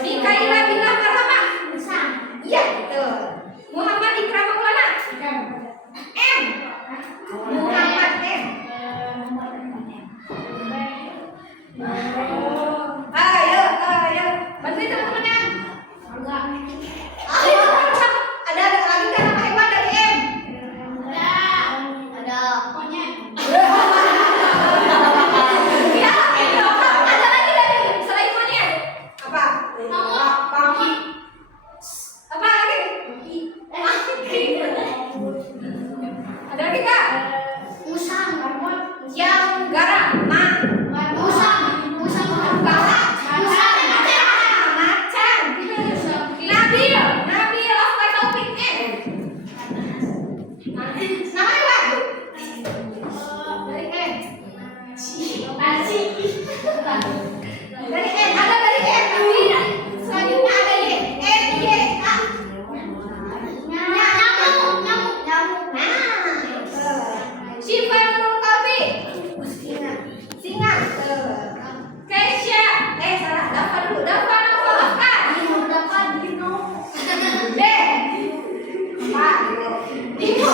Mikaila bilang marhaba. Iya, betul. Muhammad Ikram Maulana. M. Muhammad M. Ayo. Bantuin teman-temannya. Ayo. Ada lagi kan nama hewan dari M? Ada monyet. Ya, ada lagi dari selain monyet. Apa? Pangki. Apa lagi? Ada lagi kak? Musang. Yang garang. Musang. Macan. Nabil apa topik M? Namanya apa? Dari M. Dari N, ada dari N, tapi selanjutnya ada Y. N, Y, A. Nyamuk. Syifa Nurul Kalbi. Singa. Kesha. Salah. Dafa dulu. Dafa Nafalafkan. D. Apa? Dino.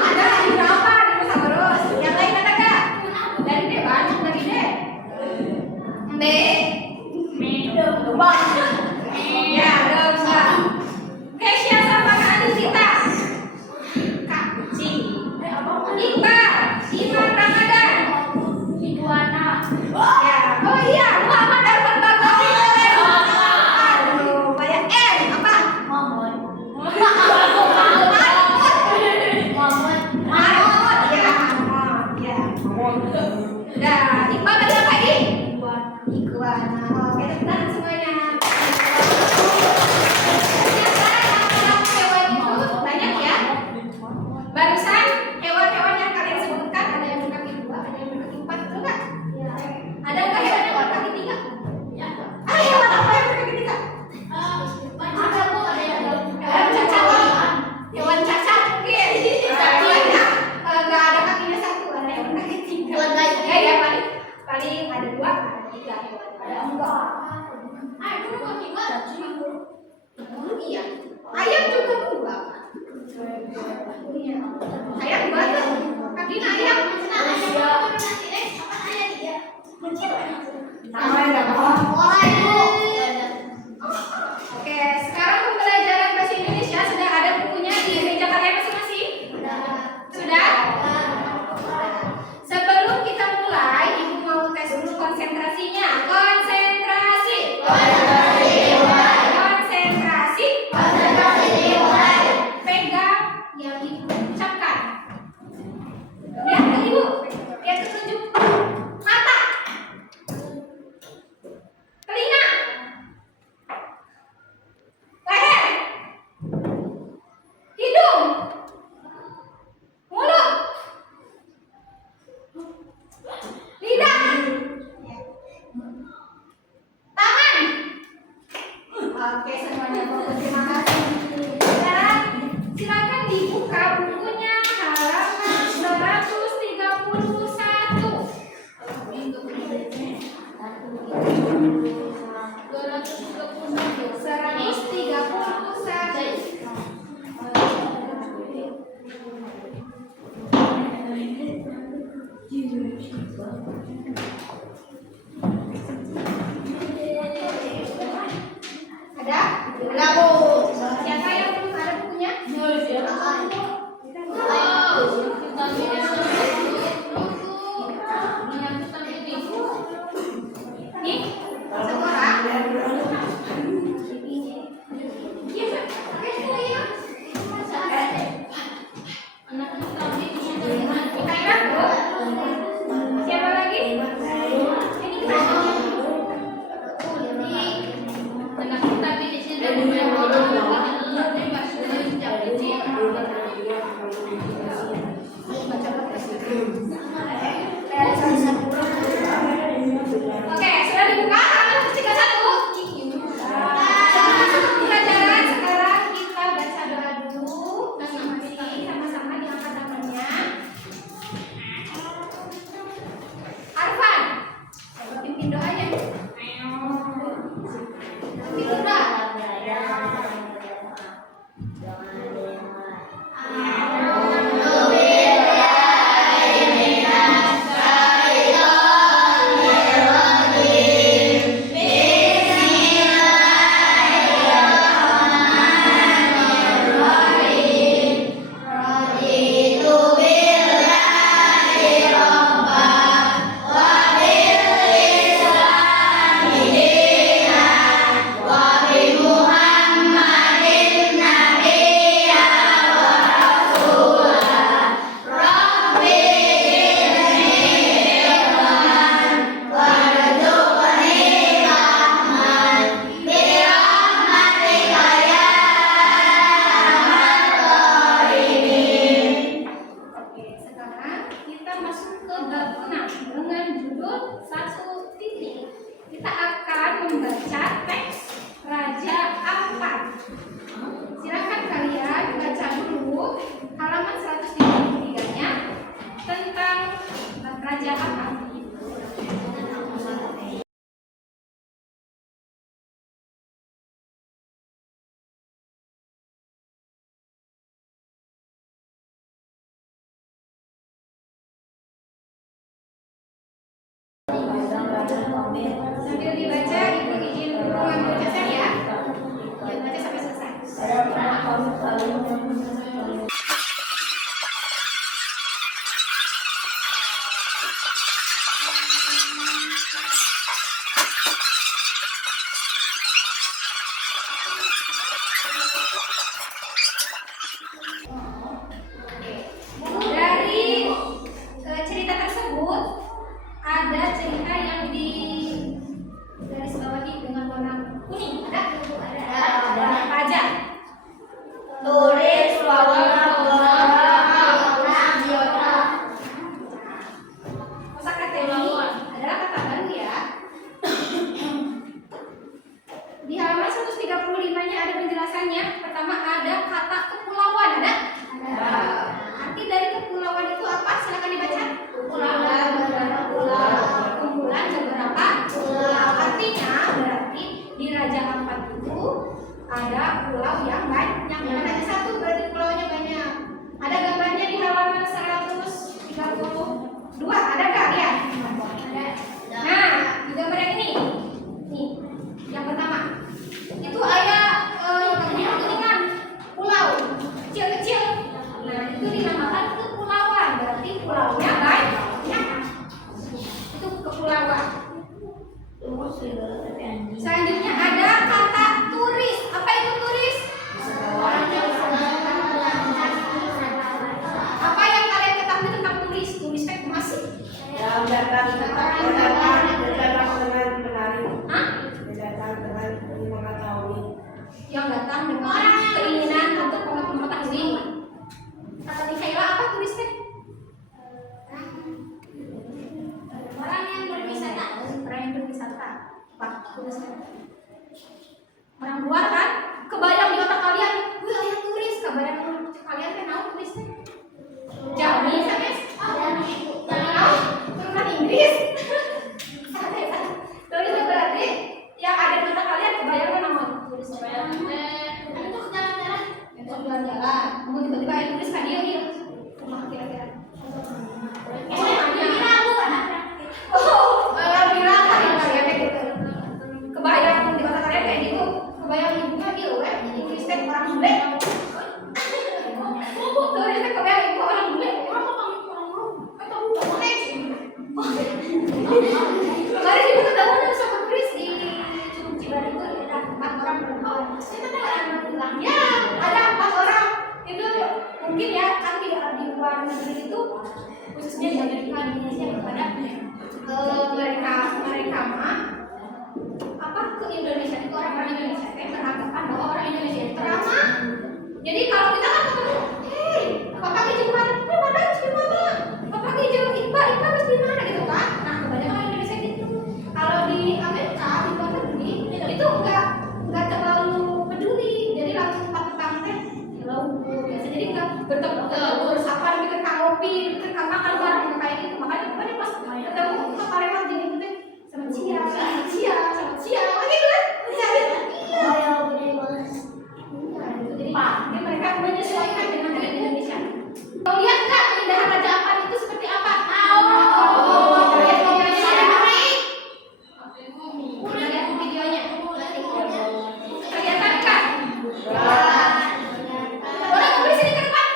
Ada lagi berapa? Dino sama terus. Yang lain ada kak? Dari D banyak dari D. B. Domba. Ya, domba. Kesha sama Kak Anusita. Kak Ci. Iman Ramadan. Ya. Oh iya, Muhammad Arfan Bagong. Aduh, banyak M. Apa? Mahmud. Ya, Mahmud. Ya. Udah, Iqbal ada apa ini? Iguana. Oke, tepuk tangan semuanya. Ternyata hewan itu banyak ya. Barusan hewan-hewan yang kalian sebutkan ada yang berkaki 2, ada yang berkaki 4, betul nggak? Ada nggak hewan yang berkaki 3? Hewan apa yang berkaki 3? Hewan cacat. Hewan cacat mungkin. Soalnya nggak ada kakinya 1, ada yang berkaki 3. Ya, paling ada 2, ada 3 hewan. Ada enggak? Iya. Ayam juga 2. Ayam 2 tuh. Kakinya ayam. Oke, sekarang pembelajaran bahasa Indonesia sudah ada bukunya di meja kalian masing-masing? Sudah? Sebelum kita mulai, Ibu mau tes dulu konsentrasinya. Konsentrasi. raja apa? Sambil dibaca, ibu izin mengambil casan ya. Jangan baca sampai selesai. Dari cerita tersebut ada cerita yang di garis bawahi dengan warna kuning. Ada? Ada. Apa aja? Tulis warna Kosakata ini adalah kata baru ya. Di halaman 135-nya ada penjelasannya. Pertama ada kata kepulauan. Ada? Arti dari kepulauan itu apa? Silakan dibaca. Kumpulan beberapa pulau. Artinya berarti di Raja Ampat itu ada pulau yang banyak. Yang hanya satu berarti pulaunya banyak. Ada gambarnya di halaman 132. Ada nggak lihat? Ada. Nah, di gambar yang ini. Nih, yang pertama. Itu ada kuningan pulau kecil-kecil. Nah, itu dinamakan kepulauan. Berarti pulaunya banyak. Itu kepulauan. Selanjutnya ada kata turis. Apa itu turis? Apa yang kalian ketahui tentang turis? Turis itu masih? Yang datang dengan mengetahui. Yang datang dengan keinginan untuk mengetahui. Kata Mikaela apa turis teh? Orang yang berwisata. Orang yang berwisata. Pak, turis teh. Orang luar kan? Kebayang di otak kalian. Wih, ayah turis. Kebayang kalian teh naon turis teh? Jami, sanes? Turunan Inggris. Turis itu berarti yang ada di otak kalian kebayang nama turis. Itu jalan-jalan. Jalan-jalan. Mau tiba-tiba ada turis kan dia dia. Rumah kira-kira. Bilang kan kayak gitu. Kebayang di otak kalian kayak gitu. Kebayang ibunya gitu kan. Jadi turis teh orang bule. Turis teh kebayang ibu orang bule. Kemarin ibu ketemu sama turis di Curug Cibareng itu ada 4 orang perempuan. Ya, ada 4 orang. Itu mungkin ya kan di luar negeri itu khususnya di Amerika, di Indonesia kepada mereka mah apa ke Indonesia itu orang-orang Indonesia yang beranggapan bahwa orang Indonesia itu ramah. Jadi kalau kita kan ketemu, hei, Bapak Ki Jumar, mana di mana? Bapak Ki Jumar, Iqbal di mana gitu kan? Nah, kebanyakan orang Indonesia gitu. Kalau di Amerika, di luar negeri itu enggak terlalu peduli. Jadi langsung tempat teh hello biasa. Jadi enggak bertemu sapa gitu kan kopi, gitu kan makan bareng kayak gitu. Makanya kemarin pas ketemu Pak lewat di itu teh selamat siang gitu kan. Iya. Jadi mereka menyesuaikan dengan budaya Indonesia. Kau lihat nggak keindahan Raja Ampat itu seperti apa? Lihat videonya. Kelihatan kan? Boleh ngobrol sini ke depan.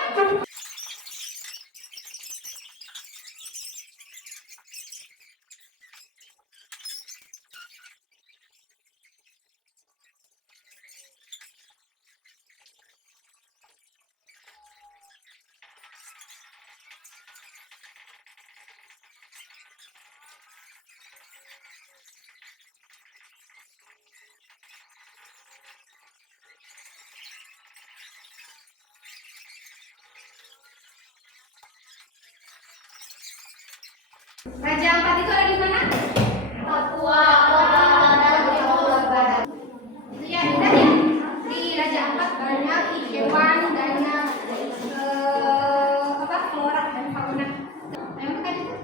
Raja Ampat itu ada di mana? Papua. Itu ya, indah ya. Di Raja Ampat banyak hewan, banyak flora dan fauna. Memang kan itu.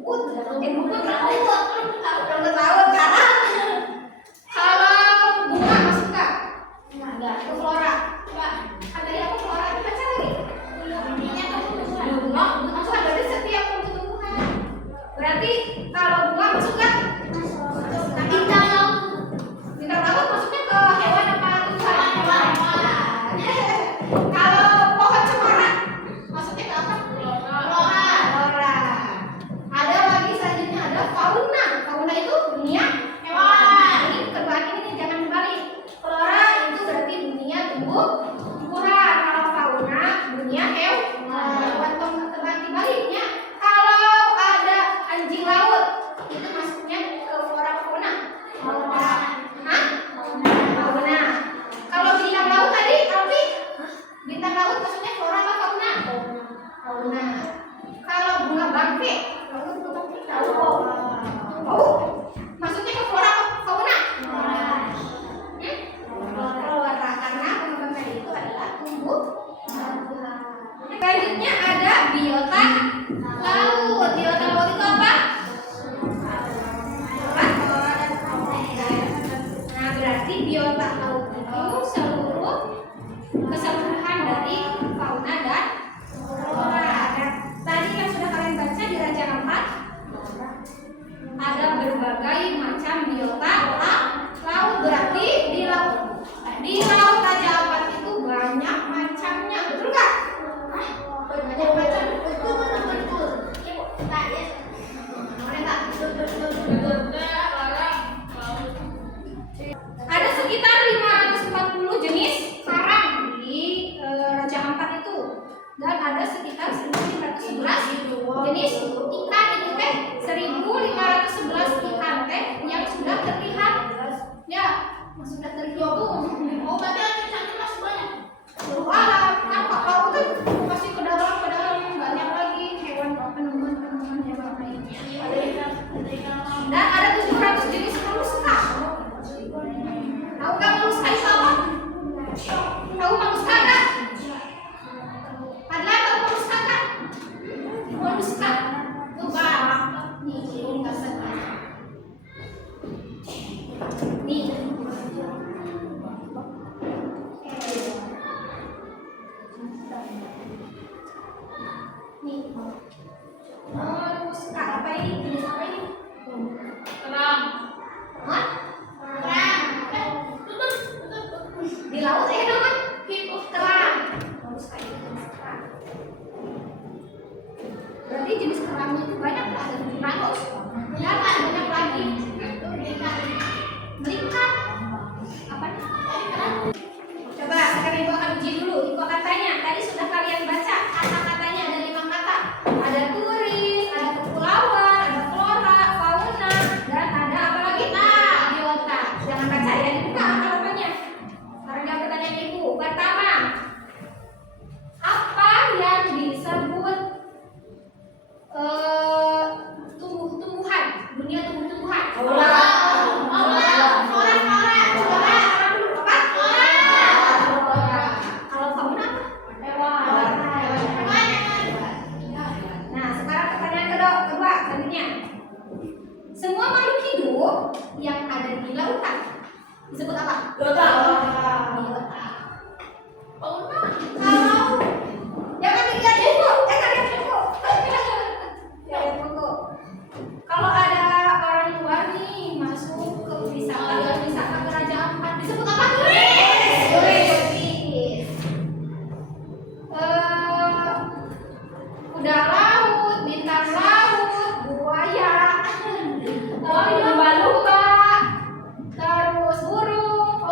rumput laut karena kalau bunga masuk nggak? Ke flora. Ada yang flora dibaca lagi. Bunga masuk berarti setiap tumbuh-tumbuhan. Berarti kalau bunga masuk nggak? Nah, bintang laut masuknya ke hewan apa tumbuhan? Kalau pohon cemara masuknya ke apa? Flora. Ada lagi selanjutnya ada fauna. Fauna itu dunia hewan. Ini kedua ini jangan dibalik. Flora itu berarti dunia tumbuh-tumbuhan. Kalau fauna dunia hewan. Tebak dibaliknya. Kalau ada anjing laut itu masuknya ke flora fauna. Hah? Fauna. Kalau bintang laut tadi, Alfi, bintang laut maksudnya flora apa fauna? Fauna. Kalau bunga bangke, tahu? Masuknya ke flora apa fauna? Flora, karena bunga bangke itu adalah tumbuh. Selanjutnya ada biota laut. Biota laut itu apa? Nah, berarti biota laut itu keseluruhan dari fauna dan flora. Dan tadi yang sudah kalian baca di Raja Ampat ada berbagai macam biota laut. Berarti di laut Raja Ampat itu banyak macamnya, betul nggak? Banyak macam, betul. Mana tak? Ada sekitar 540 jenis karang di Raja Ampat itu, dan ada sekitar 1.511 jenis ikan. Itu teh 1.511 ikan teh yang sudah terlihat, ya, sudah terhitung. Oh, berarti ikannya masih banyak. Alam, apa kalau kan masih ke dalam banyak lagi hewan penemuan hewan lainnya. Dan ada 700 jenis moluska. Tahu nggak moluska itu apa? Tahu moluska nggak? Ada tahu moluska nggak? Moluska itu barang. Nih, nih. Nih. Moluska apa ini? Jenis apa ini? Kerang. Hah? Kerang. Di laut namanya kerang. Moluska itu jenis kerang. Berarti jenis kerangnya itu banyak, ada 700. Dan ada banyak lagi. Melingkar. Apa nih? Coba sekarang ibu akan uji dulu. Ibu akan tanya. Tadi sudah kalian baca kata-katanya, ada 5 kata. Ada turis, ada kepulauan, ada flora, fauna, dan ada apa lagi? Biota. Jangan baca ya, dibuka kata-katanya. Sekarang jawab pertanyaan ibu. Pertama, apa yang disebut tumbuh-tumbuhan? Dunia tumbuh-tumbuhan. Semua makhluk hidup yang ada di lautan disebut apa? Biota. Kalau jangan dilihat buku, kalau ada orang luar nih masuk ke wisata ke Raja Ampat disebut apa? Turis. Kuda laut, bintang laut, buaya, lumba-lumba, terus burung,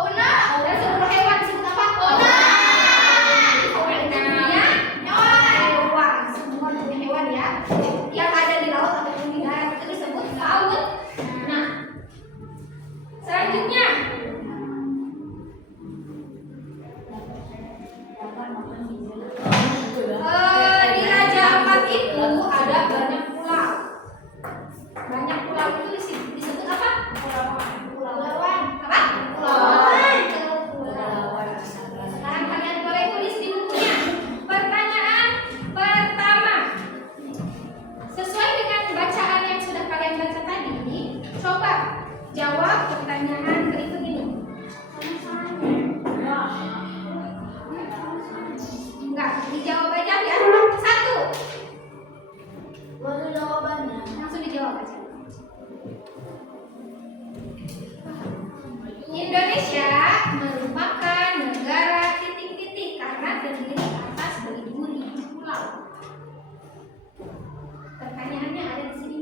jawab pertanyaan berikut ini. Enggak, dijawab aja ya. 1. Baru jawabannya. Langsung dijawab aja. Indonesia merupakan negara titik-titik karena terdiri atas berduri pulau. Pertanyaannya ada di sini.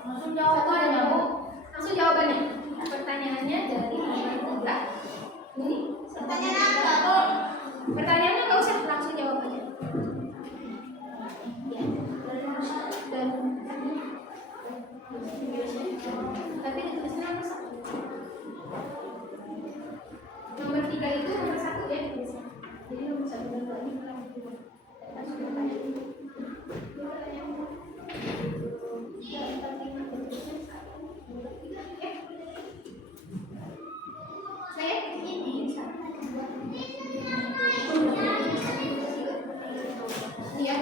Langsung jawabannya, Bu. Langsung jawabannya. Pertanyaannya dari nomor 3. Ini Pertanyaan apa, Bu? pertanyaannya nggak usah, langsung jawabannya. Ya. Dan tapi ditulisnya nomor 1. Nomor 3 itu nomor 1 ya. Jadi nomor 1 dan 2 ini saya ini iya.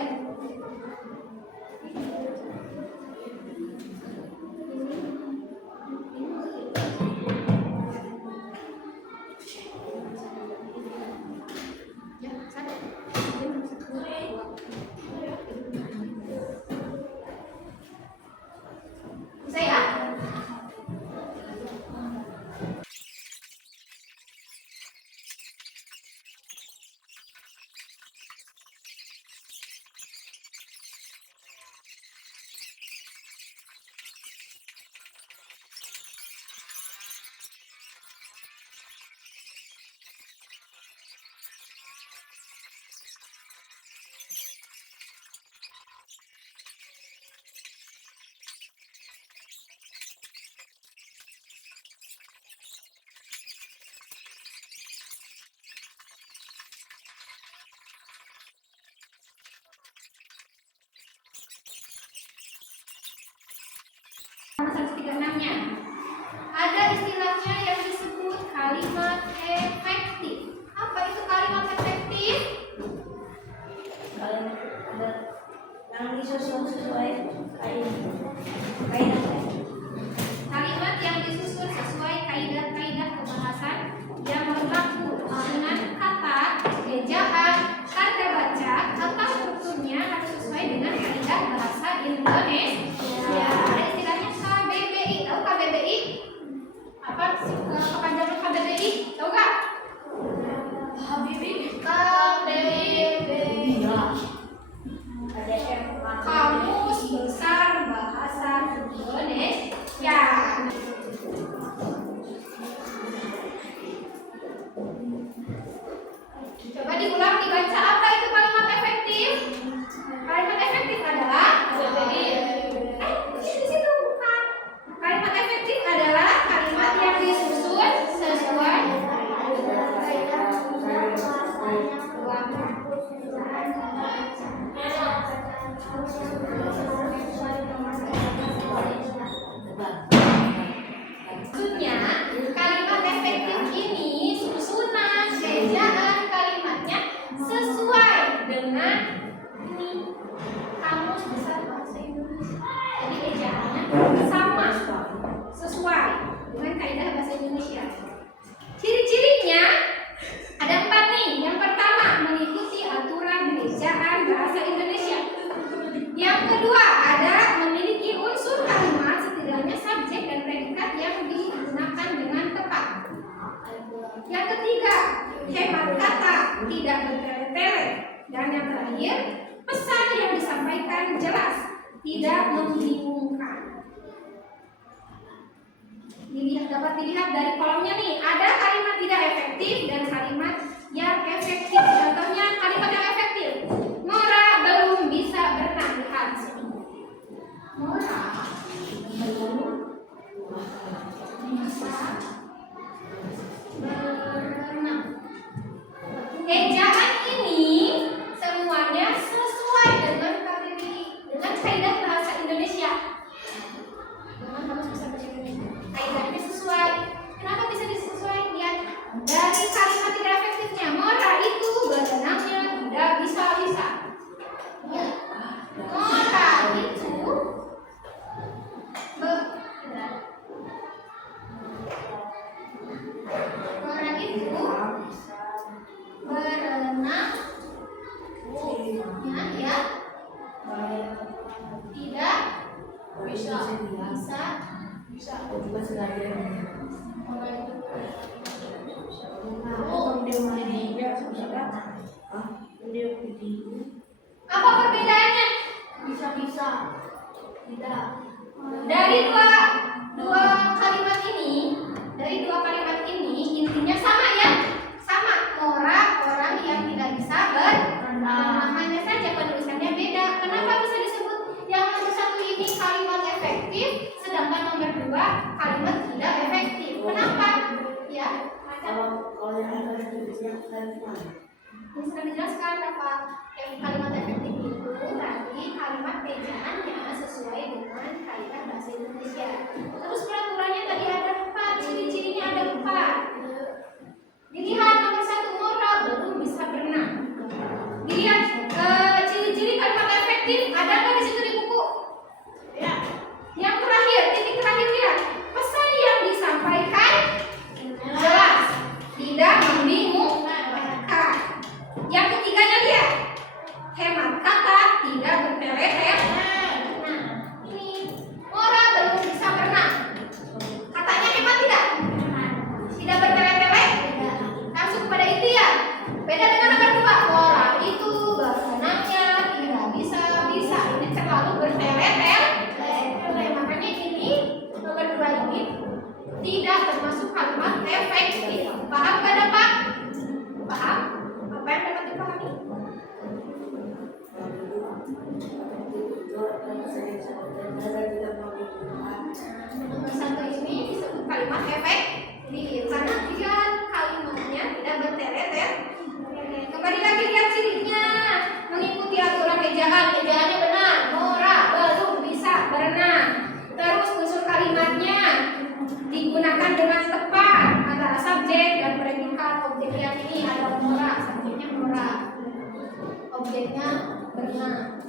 Saya nomor 136-nya. Ada istilahnya yang disebut kalimat efektif. Apa itu kalimat efektif? Kalau ada yang disusun sesuai kaidah. Kalimat yang disusun sesuai kaidah-kaidah kebahasan yang berlaku dengan kata, ejaan, tanda baca, atau strukturnya harus sesuai dengan kaidah bahasa Indonesia. Ya, ada istilahnya KBBI. Tahu KBBI? Apa kepanjangan KBBI? Tahu nggak? KBBI. Kamus Besar Bahasa Indonesia. Coba diulang, dibaca. Apa itu kalimat efektif? Kalimat efektif adalah di situ bukan. Kalimat efektif adalah kalimat yang disusun sesuai maksudnya kalimat efektif ini susunan ejaan kalimatnya sesuai dengan ini Kamus Besar Bahasa Indonesia. Jadi ejaannya sama, sesuai dengan kaidah bahasa Indonesia. Ciri-cirinya ada 4 nih. Yang pertama, mengikuti aturan ejaan bahasa Indonesia. Yang kedua, ada memiliki unsur kalimat setidaknya subjek dan predikat yang digunakan dengan tepat. Yang ketiga, hemat kata, tidak bertele-tele. Dan yang terakhir, pesan yang disampaikan jelas, tidak membingungkan. Dapat dilihat dari kolomnya nih, ada kalimat tidak efektif dan kalimat yang efektif. Contohnya kalimat yang efektif, Nora belum bisa berenang. Lihat sini, Nora belum bisa berenang. Ejaan ini semuanya sesuai dengan KBBI, dengan kaidah bahasa Indonesia. Dengan harus bisa bahasa Indonesia. Kaidahnya sesuai. Kenapa bisa disesuaikan? Lihat dari kalimat tidak efektifnya, Mora itu berenang itu berenang ya tidak bisa apa perbedaannya Bisa. Tidak. dari dua kalimat ini intinya sama ya, sama. Orang yang tidak bisa berenang, hanya saja penulisannya beda. Kenapa bisa disebut yang nomor satu ini kalimat efektif, sedangkan nomor dua kalimat tidak efektif? Kenapa? Ya, Kalau yang efektifnya dari mana? bisa dijelaskan apa kalimat efektif itu tadi kalimat ejaannya sesuai dengan kaidah bahasa Indonesia. Terus peraturannya tadi ada 4, ciri-cirinya ada 4. Dilihat nomor 1 moral belum bisa berenang. Dilihat ciri-ciri kalimat efektif ada nggak di situ di buku? Ya. Yang terakhir, titik terakhir lihat pesan yang disampaikan jelas, tidak membingungkan. Yang ketiganya lihat hemat kata, tidak bertele-tele. Nah, ini orang belum bisa berenang. Katanya hemat tidak? Tidak bertele-tele? Langsung pada itu ya. Beda dengan nomor 2. Orang itu berenangnya tidak bisa. Ini terlalu bertele-tele. Makanya ini nomor 2 ini tidak termasuk kalimat efektif. Paham gak ada Pak? Paham? Apa yang dapat dipahami? Nomor 1 ini disebut kalimat efektif karena dia kalimatnya tidak bertele-tele. Kembali lagi lihat cirinya, mengikuti aturan ejaannya benar, Nora belum bisa berenang. Terus unsur kalimatnya digunakan dengan tepat antara subjek dan predikat. Objek yang ini ada Nora, subjeknya Nora, objeknya berenang.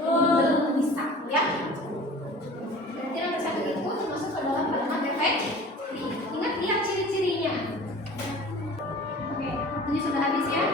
Belum bisa ya. Berarti nomor 1 itu termasuk ke dalam kalimat efektif. Ingat lihat ciri-cirinya. Oke, ini sudah habis ya.